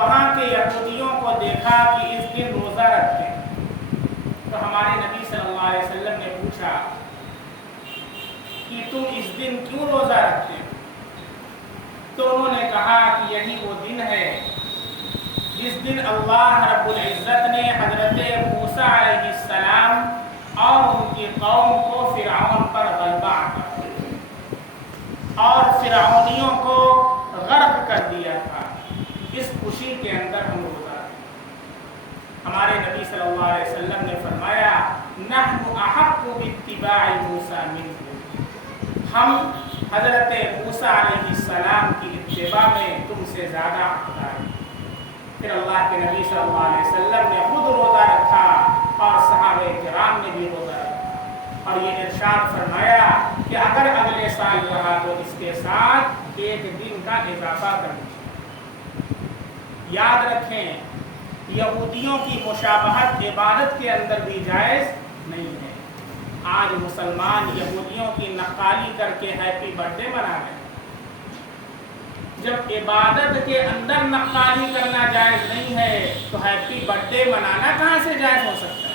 वहाँ के यहूदियों को देखा कि इस दिन रोज़ा रखते हैं, तो हमारे नबी सल्लल्लाहु अलैहि वसल्लम ने पूछा कि तुम इस दिन क्यों रोज़ा रखते हो? तो उन्होंने कहा कि यही वो दिन है जिस दिन अल्लाह रब्बुल इज़्ज़त ने हज़रत मूसा अलैहिस्सलाम और उनकी कौम को फ़िरऔन पर गलबा अता किया और फ़िरऔनियों को गर्क कर दिया था। इस खुशी के अंदर हम रोज़ा रखते। हमारे नबी सल्लल्लाहु अलैहि वसल्लम ने फरमाया, नहनु अहक्कु बित्तिबाइ मूसा मिनकुम, हम हज़रत मूसा अलैहिस्सलाम की इत्तिबा में तुमसे ज़्यादा हक़दार हैं। फिर अल्लाह के नबी सल्लल्लाहु अलैहि वसल्लम ने खुद रोज़ा रखा और सहाबे किराम ने भी रोज़ा रखा और ये इरशाद फरमाया कि अगर अगले साल रहा तो इसके साथ एक दिन का इजाफा कर दीजिए। याद रखें, यहूदियों की मुशाबहत इबादत के अंदर भी जायज़ नहीं है। आज मुसलमान यहूदियों की नक़ाली करके हैप्पी बर्थडे मना रहे हैं। जब इबादत के अंदर नक़ाली करना जायज़ नहीं है तो हैप्पी बर्थडे मनाना कहाँ से जायज़ हो सकता है?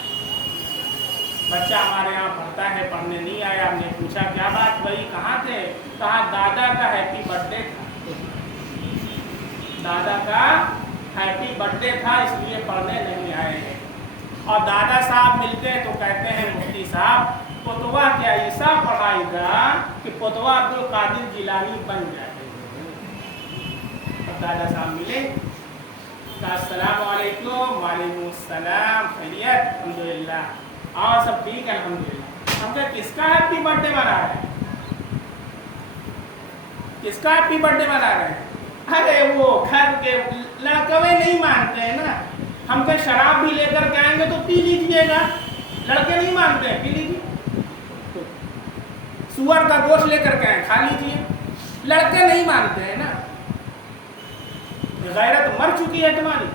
बच्चा हमारे यहाँ पढ़ता है, पढ़ने नहीं आया, हमने पूछा क्या बात भाई कहाँ थे? कहा दादा का हैप्पी बर्थडे था, दादा का हैप्पी बर्थडे था इसलिए पढ़ने नहीं आए हैं। और दादा साहब मिलते हैं तो कहते हैं मुफ्ती साहब पोतवा क्या ऐसा पढ़ाएगा कि पोतवा अब्दुल कादिर जिलानी बन जाए। अब दादा साहब मिले, अस्सलामु अलैकुम। वालेकुम अस्सलाम, खैरियत? अल्हम्दुलिल्लाह। और सब ठीक है अल्हम्दुलिल्लाह। हम क्या किसका हैप्पी बर्थडे मना रहे हैं? किसका हैप्पी बर्थडे मना रहे हैं? अरे वो घर के लड़कवे नहीं मानते हैं ना, हम क्या शराब भी लेकर के आएंगे तो पी लीजिएगा, लड़के नहीं मानते हैं, पी लीजिए। सुअर का गोश्त लेकर के आए, खा लीजिए, लड़के नहीं मानते हैं ना। गैरत मर चुकी है तुम्हारी,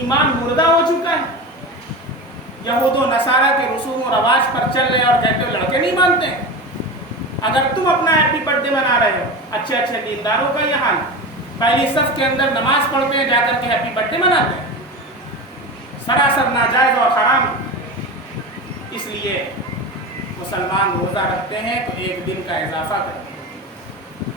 ईमान मुर्दा हो चुका है। यहूदो नसारा के रसूम और रवाज पर चल रहे और कहते हो लड़के नहीं मानते हैं। अगर तुम अपना हैप्पी बर्थडे मना रहे हो, अच्छे अच्छे दीनदारों का यह हाल, पहली सफ के अंदर नमाज पढ़ते हैं, जाकर के हैप्पी बर्थडे मनाते हैं, सरासर नाजायज और हराम। इसलिए मुसलमान रोज़ा रखते हैं तो एक दिन का इजाफा करते हैं,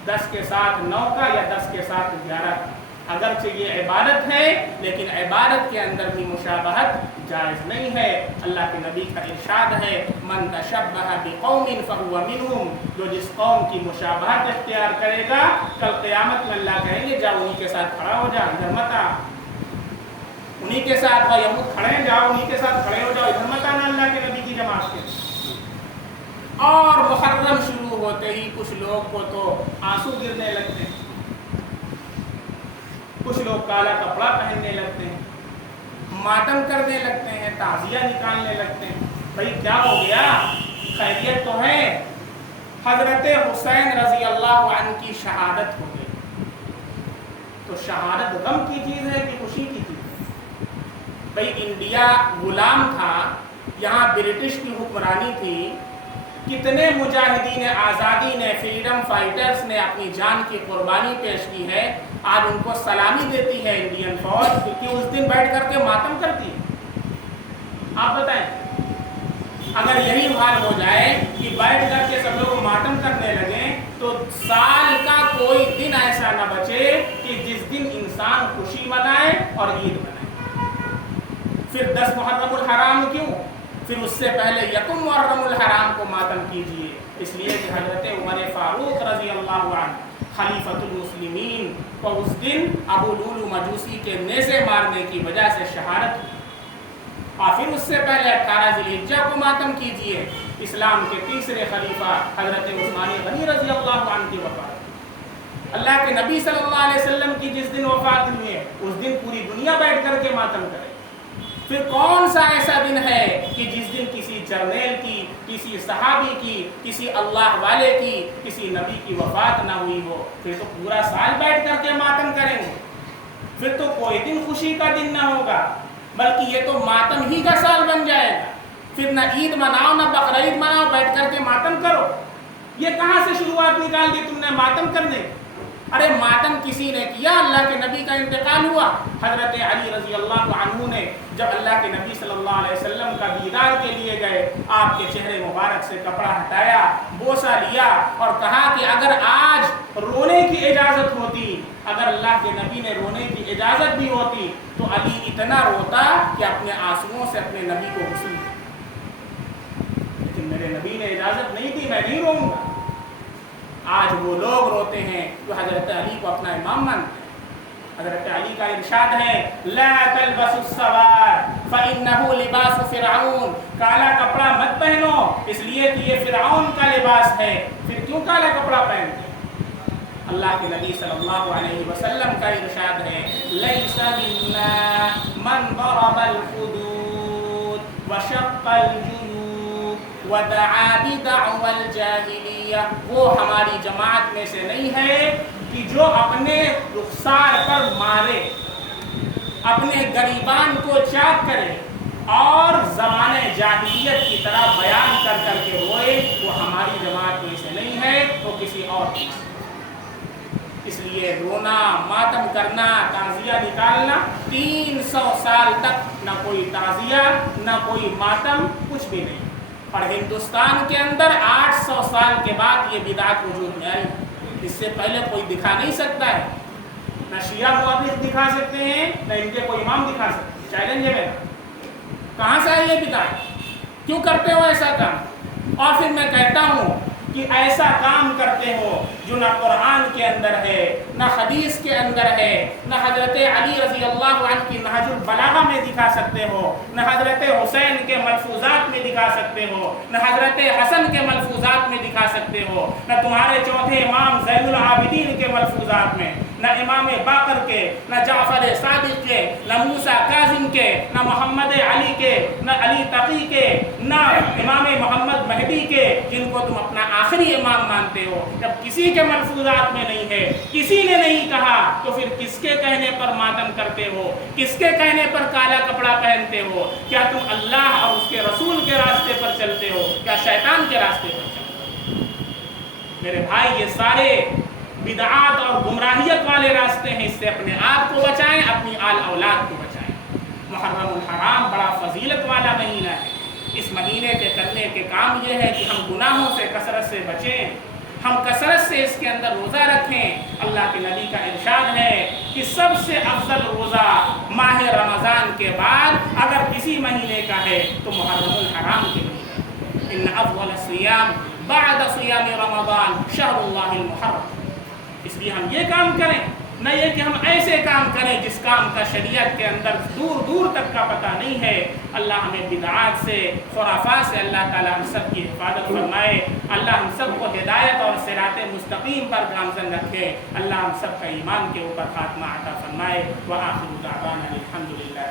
10 के साथ 9 का या 10 के साथ 11 का। अगरचे ये इबादत है लेकिन इबादत के अंदर भी मुशाबहत जायज़ नहीं है। अल्लाह के नबी का इरशाद है, मन तशब्बह बिक़ौमिन फहुवा मिनहुम, जो जिस कौम की मुशाबहत इख्तियार करेगा कल क़यामत में अल्लाह कहेंगे जाओ उन्हीं के साथ खड़ा हो जाओ, इधर मत आ। उन्हीं के साथ भाई यहूद खड़े हैं, जाओ उन्हीं के साथ खड़े हो जाओ, इधर मत आना अल्लाह के नबी की जमात के। और मुहर्रम शुरू होते ही कुछ लोग को तो आंसू गिरने लगते हैं, कुछ लोग काला कपड़ा पहनने लगते हैं, मातम करने लगते हैं, ताज़िया निकालने लगते हैं। भाई क्या हो गया? खैरियत तो है। हज़रत हुसैन रज़ी अल्लाह अन्हु की शहादत हो गई, तो शहादत गम की चीज़ है कि खुशी की चीज़ है? भाई इंडिया गुलाम था, यहाँ ब्रिटिश की हुक्मरानी थी, कितने मुजाहिदीन आज़ादी ने, फ्रीडम फाइटर्स ने अपनी जान की कुर्बानी पेश की है। आज उनको सलामी देती है इंडियन फौज, क्योंकि उस दिन बैठ करके मातम करती है। आप बताएं, अगर यही हाल हो जाए कि बैठ करके सब लोग मातम करने लगे तो साल का कोई दिन ऐसा न बचे कि जिस दिन इंसान खुशी मनाए और ईद मनाए। फिर 10 मुहर्रमुल हराम क्यों? फिर उससे पहले यकुम मुहर्रमुल हराम को मातम कीजिए, इसलिए कि हज़रत उमर फारूक रज़ी अल्लाहु अन्हु खलीफतुल मुस्लिमीन को उस दिन अबू लूलू मजूसी के नेज़े मारने की वजह से शहादत हुई। और फिर उससे पहले 18 ज़िलहिज्जा को मातम कीजिए, इस्लाम के तीसरे खलीफा हज़रत उस्मान गनी रज़ी अल्लाहु अन्हु की वफ़ात। अल्लाह के नबी सल्लल्लाहु अलैहि वसल्लम की जिस दिन वफ़ात हुई है उस दिन पूरी दुनिया बैठ करके मातम करे। फिर कौन सा ऐसा दिन है कि जिस दिन किसी जर्नेल की, किसी सहाबी की, किसी अल्लाह वाले की, किसी नबी की वफ़ात ना हुई हो? फिर तो पूरा साल बैठ करके मातम करेंगे, फिर तो कोई दिन खुशी का दिन ना होगा, बल्कि ये तो मातम ही का साल बन जाएगा। फिर ना ईद मनाओ ना बकरीद मनाओ, बैठ करके मातम करो। ये कहाँ से शुरुआत निकाल दी तुमने मातम करने? ارے ماتم کسی نے کیا؟ اللہ کے نبی کا انتقال ہوا. حضرت علی رضی اللہ عنہ نے جب اللہ کے نبی صلی اللہ علیہ وسلم کا دیدار کے لیے گئے، آپ کے چہرے مبارک سے کپڑا ہٹایا، بوسہ لیا اور کہا کہ اگر آج رونے کی اجازت ہوتی، اگر اللہ کے نبی نے رونے کی اجازت بھی ہوتی تو علی اتنا روتا کہ اپنے آنسوؤں سے اپنے نبی کو غسل دے. لیکن میرے نبی نے اجازت نہیں دی، میں نہیں روں گا. آج وہ لوگ روتے ہیں جو حضرت علی کو اپنا امام مانتے ہیں. حضرت علی کا ارشاد ہے لا تلبسوا السواد فإنه لباس فرعون، کالا کپڑا مت پہنو اس لیے کہ یہ فرعون کا لباس ہے. پھر کیوں کالا کپڑا پہنتے؟ اللہ کے نبی صلی اللہ علیہ وسلم کا ارشاد ہے لیس منا من ضرب الخدود وشق الجیوب ودعا بدعوى الجاہلیہ، وہ ہماری جماعت میں سے نہیں ہے کہ جو اپنے رخسار پر مارے، اپنے گریبان کو چاک کرے اور زمانے جاہلیت کی طرح بیان کر کر کے روئے، وہ ہماری جماعت میں سے نہیں ہے، وہ کسی اور کی. اس لیے رونا، ماتم کرنا، تعزیہ نکالنا، 300 سال تک نہ کوئی تعزیہ نہ کوئی ماتم، کچھ بھی نہیں. اور ہندوستان کے اندر 800 سال کے بعد یہ بدعت وجود میں آئی. اس سے پہلے کوئی دکھا نہیں سکتا ہے، نہ شیعہ مورخ دکھا سکتے ہیں نہ ان کے کوئی امام دکھا سکتے ہیں. چیلنج ہے میرا. کہاں سے آئی یہ بدعت؟ کیوں کرتے ہو ایسا کام؟ اور پھر میں کہتا ہوں کہ ایسا کام کرتے ہو جو نہ قرآن کے اندر ہے، نہ حدیث کے اندر ہے، نہ حضرت علی رضی اللہ عنہ کی نہج البلاغہ میں دکھا سکتے ہو، نہ حضرت حسین کے ملفوظات میں دکھا سکتے ہو، نہ حضرت حسن کے ملفوظات میں دکھا سکتے ہو، نہ تمہارے چوتھے امام زین العابدین کے ملفوظات میں، نہ امام باقر کے، نہ جعفر صادق کے، نہ موسیٰ کاظم کے، نہ محمد علی کے، نہ علی تقی کے، نہ امام محمد مہدی کے جن کو تم اپنا آخری امام مانتے ہو. جب کسی کے ملفوظات میں نہیں ہے، کسی نے نہیں کہا، تو پھر کس کے کہنے پر ماتم کرتے ہو؟ کس کے کہنے پر کالا کپڑا پہنتے ہو؟ کیا تم اللہ اور اس کے رسول کے راستے پر چلتے ہو؟ کیا شیطان کے راستے پر چلتے ہو؟ میرے بھائی، یہ سارے بدعات اور گمراہیت والے راستے ہیں. اس سے اپنے آپ کو بچائیں، اپنی آل اولاد کو بچائیں. محرم الحرام بڑا فضیلت والا مہینہ ہے. اس مہینے کے کرنے کے کام یہ ہے کہ ہم گناہوں سے کثرت سے بچیں، ہم کثرت سے اس کے اندر روزہ رکھیں. اللہ کے نبی کا ارشاد ہے کہ سب سے افضل روزہ ماہ رمضان کے بعد اگر کسی مہینے کا ہے تو محرم الحرام کے مہینے. ان افضل الصیام بعد صیام رمضان شہر اللہ المحرم. اس لیے ہم یہ کام کریں، نہ یہ کہ ہم ایسے کام کریں جس کام کا شریعت کے اندر دور دور تک کا پتہ نہیں ہے. اللہ ہمیں بدعات سے، خرافات سے اللہ تعالیٰ ہم سب کی حفاظت فرمائے. اللہ ہم سب کو ہدایت اور صراط مستقیم پر گامزن رکھے. اللہ ہم سب کا ایمان کے اوپر خاتمہ عطا فرمائے. وآخر دعوانا الحمدللہ.